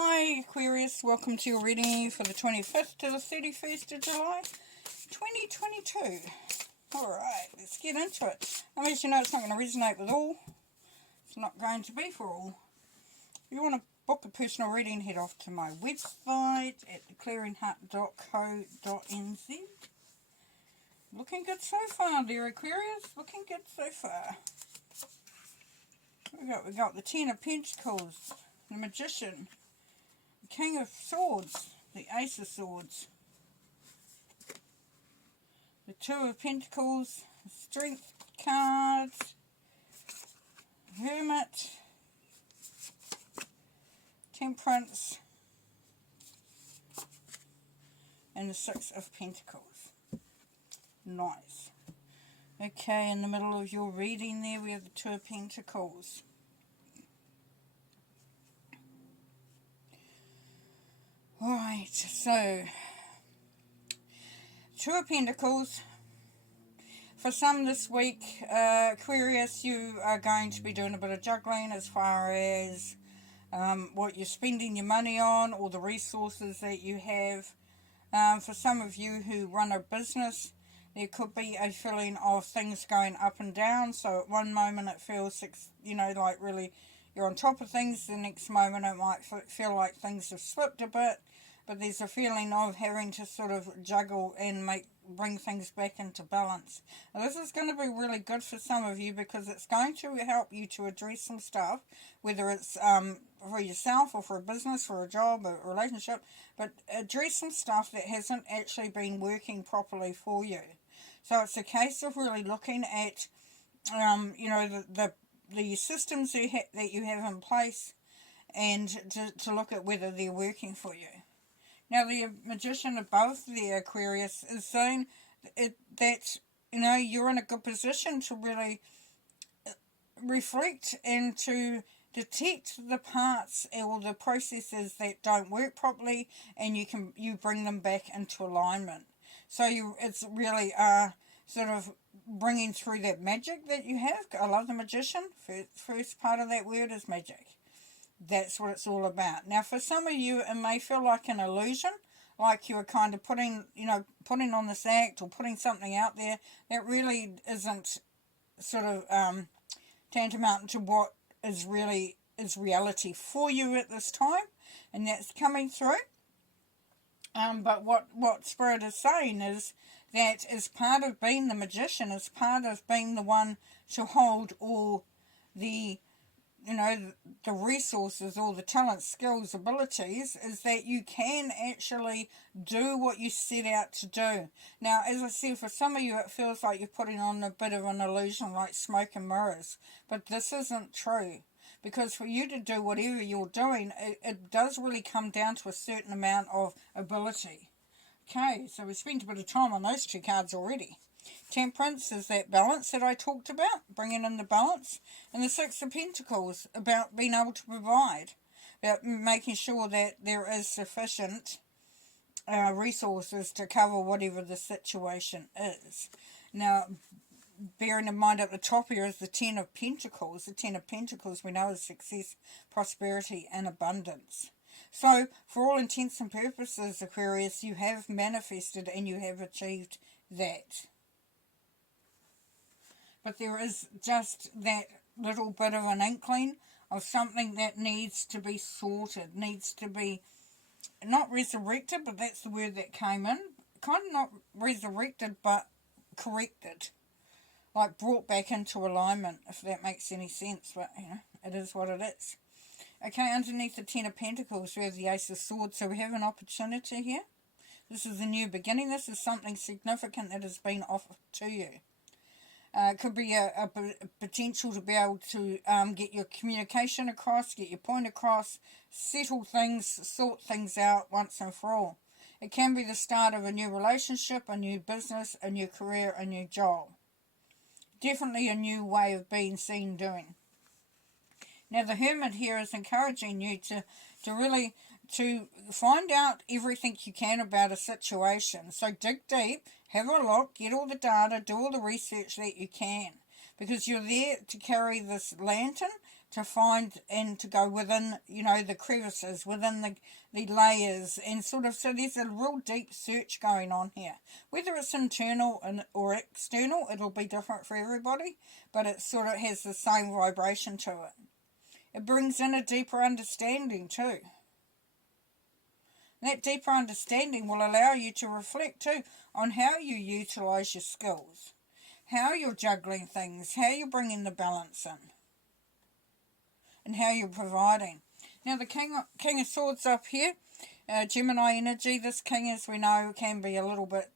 Hi Aquarius, welcome to your reading for the 25th to the 31st of July 2022. Alright, let's get into it. As you know, it's not going to resonate with all. It's not going to be for all. If you want to book a personal reading, head off to my website at declaringheart.co.nz. Looking good so far, dear Aquarius. Looking good so far. We got the Ten of Pentacles, the Magician, the King of Swords, the Ace of Swords, the Two of Pentacles, the Strength cards, Hermit, Temperance, and the Six of Pentacles. Nice. Okay, in the middle of your reading there we have the Two of Pentacles. Right, so Two of Pentacles. For some this week, Aquarius, you are going to be doing a bit of juggling as far as what you're spending your money on or the resources that you have. For some of you who run a business, there could be a feeling of things going up and down. So at one moment it feels, like really you're on top of things. The next moment it might feel like things have slipped a bit. But there's a feeling of having to sort of juggle and bring things back into balance. Now, this is going to be really good for some of you because it's going to help you to address some stuff, whether it's for yourself or for a business, for a job, a relationship, but address some stuff that hasn't actually been working properly for you. So it's a case of really looking at, the systems that you have in place and to look at whether they're working for you. Now, the Magician above the Aquarius is saying that, you're in a good position to really reflect and to detect the parts or the processes that don't work properly, and you bring them back into alignment. So it's really sort of bringing through that magic that you have. I love the Magician. First part of that word is magic. That's what it's all about. Now, for some of you, it may feel like an illusion, like you're kind of putting on this act or putting something out there that really isn't sort of tantamount to what is reality for you at this time, and that's coming through. But what Spirit is saying is that as part of being the Magician, as part of being the one to hold all the the resources, all the talents, skills, abilities, is that you can actually do what you set out to do. Now, as I said, for some of you, it feels like you're putting on a bit of an illusion, like smoke and mirrors. But this isn't true. Because for you to do whatever you're doing, it does really come down to a certain amount of ability. Okay, so we spent a bit of time on those two cards already. Temperance is that balance that I talked about, bringing in the balance. And the Six of Pentacles, about being able to provide, about making sure that there is sufficient resources to cover whatever the situation is. Now, bearing in mind at the top here is the Ten of Pentacles. The Ten of Pentacles we know is success, prosperity and abundance. So, for all intents and purposes, Aquarius, you have manifested and you have achieved that. But there is just that little bit of an inkling of something that needs to be sorted, needs to be not resurrected, but that's the word that came in. Kind of not resurrected, but corrected. Like brought back into alignment, if that makes any sense. But, it is what it is. Okay, underneath the Ten of Pentacles, we have the Ace of Swords. So we have an opportunity here. This is a new beginning. This is something significant that has been offered to you. It could be a potential to be able to get your communication across, get your point across, settle things, sort things out once and for all. It can be the start of a new relationship, a new business, a new career, a new job. Definitely a new way of being, seen, doing. Now the Hermit here is encouraging you to really find out everything you can about a situation. So dig deep, have a look, get all the data, do all the research that you can. Because you're there to carry this lantern, to find and to go within, you know, the crevices, within the layers, and sort of, so there's a real deep search going on here. Whether it's internal or external, it'll be different for everybody, but it sort of has the same vibration to it. It brings in a deeper understanding too. That deeper understanding will allow you to reflect too on how you utilise your skills, how you're juggling things, how you're bringing the balance in, and how you're providing. Now the King of Swords up here, Gemini energy. This king, as we know, can be a little bit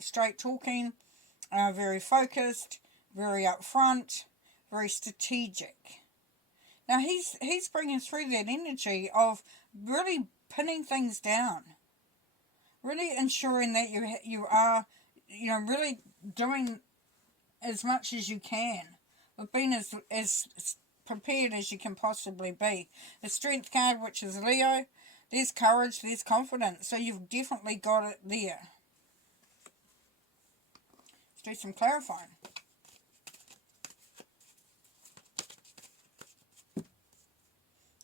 straight talking, very focused, very upfront, very strategic. Now he's bringing through that energy of really pinning things down, really ensuring that you are, you know, really doing as much as you can, of being as prepared as you can possibly be. The Strength card, which is Leo, there's courage, there's confidence, so you've definitely got it there. Let's do some clarifying.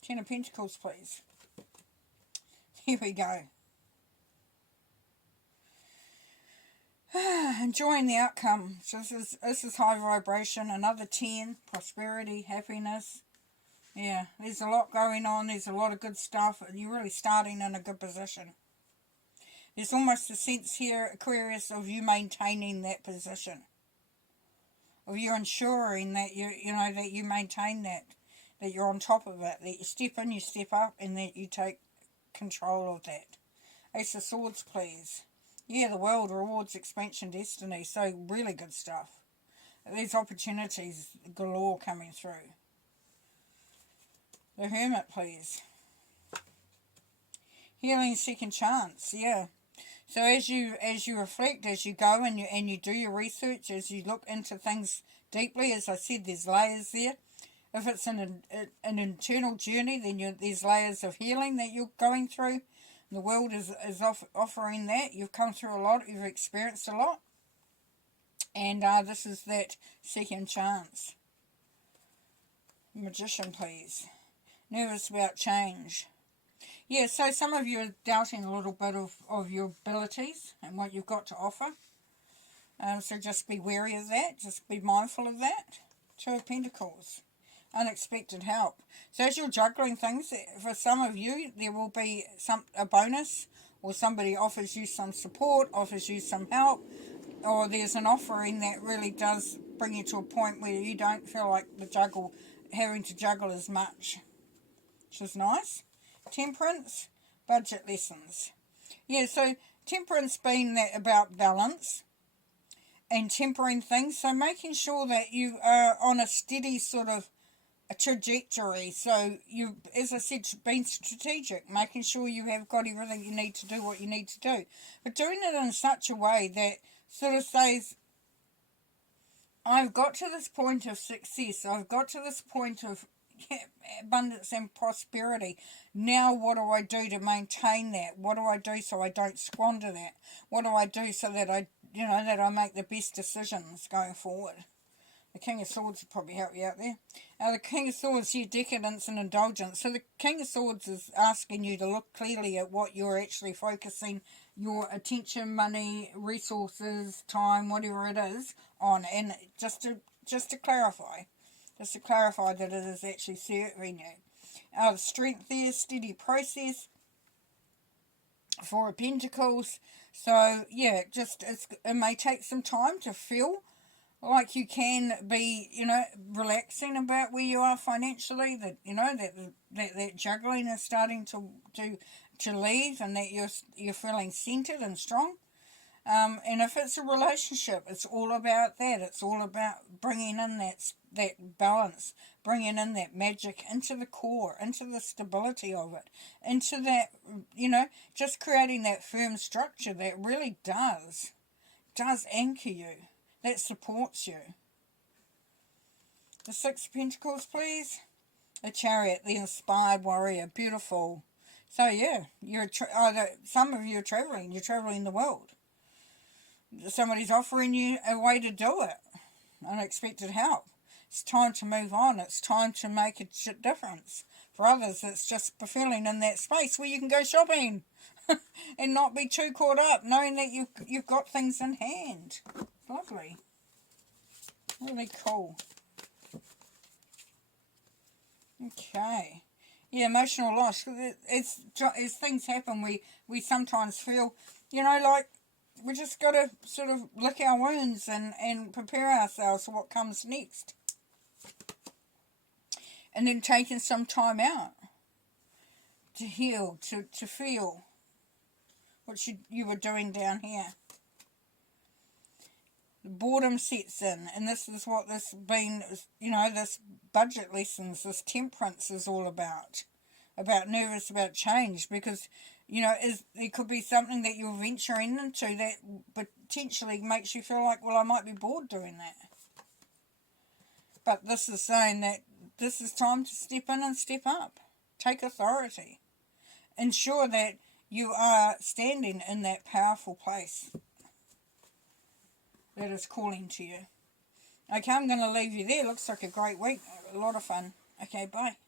Ten of Pentacles, please. Here we go. Enjoying the outcome. So this is high vibration. Another 10. Prosperity, happiness. Yeah, there's a lot going on. There's a lot of good stuff. You're really starting in a good position. There's almost a sense here, Aquarius, of you maintaining that position. Of you ensuring that you know, that you maintain that you're on top of it. That you step in, you step up, and that you take control of that. Ace of Swords, please. Yeah, the world rewards expansion destiny. So really good stuff. There's opportunities galore coming through. The Hermit, please. Healing, second chance. Yeah. So as you reflect, as you go and you do your research, as you look into things deeply, as I said, there's layers there. If it's an internal journey, then there's layers of healing that you're going through. The world is offering that. You've come through a lot. You've experienced a lot. And this is that second chance. Magician, please. Nervous about change. Yeah, so some of you are doubting a little bit of your abilities and what you've got to offer. So just be wary of that. Just be mindful of that. Two of Pentacles. Unexpected help. So as you're juggling things, for some of you, there will be a bonus, or somebody offers you some support, offers you some help, or there's an offering that really does bring you to a point where you don't feel like having to juggle as much, which is nice. Temperance, budget lessons. Yeah, so temperance being that about balance and tempering things, so making sure that you are on a steady sort of a trajectory. So you, as I said, being strategic, making sure you have got everything you need to do what you need to do, but doing it in such a way that sort of says, I've got to this point of success, I've got to this point of abundance and prosperity. Now what do I do to maintain that? What do I do so I don't squander that? What do I do so that I make the best decisions going forward? The King of Swords will probably help you out there. The King of Swords here, decadence and indulgence. So the King of Swords is asking you to look clearly at what you're actually focusing your attention, money, resources, time, whatever it is, on. And just to clarify that it is actually serving you. The Strength there, steady process. Four of Pentacles. So yeah, it may take some time to feel like you can be, relaxing about where you are financially, that, that juggling is starting to leave, and that you're feeling centered and strong. And if it's a relationship, it's all about that. It's all about bringing in that balance, bringing in that magic into the core, into the stability of it, into that, just creating that firm structure that really does anchor you, that supports you. The Six of Pentacles, please. The Chariot, the inspired warrior, beautiful. So yeah, some of you are traveling. You're traveling the world. Somebody's offering you a way to do it. Unexpected help. It's time to move on. It's time to make a difference. For others, it's just feeling in that space where you can go shopping and not be too caught up, knowing that you've got things in hand. Lovely. Really cool. Okay. Yeah, emotional loss. As things happen, we sometimes feel, like we just got to sort of lick our wounds and prepare ourselves for what comes next. And then taking some time out to heal, to feel what you were doing down here. Boredom sets in, and this is what this budget lessons, this temperance is all about nervous about change, because there could be something that you're venturing into that potentially makes you feel like, well, I might be bored doing that. But this is saying that this is time to step in and step up, take authority, ensure that you are standing in that powerful place that is calling to you. Okay, I'm going to leave you there. Looks like a great week. A lot of fun. Okay, bye.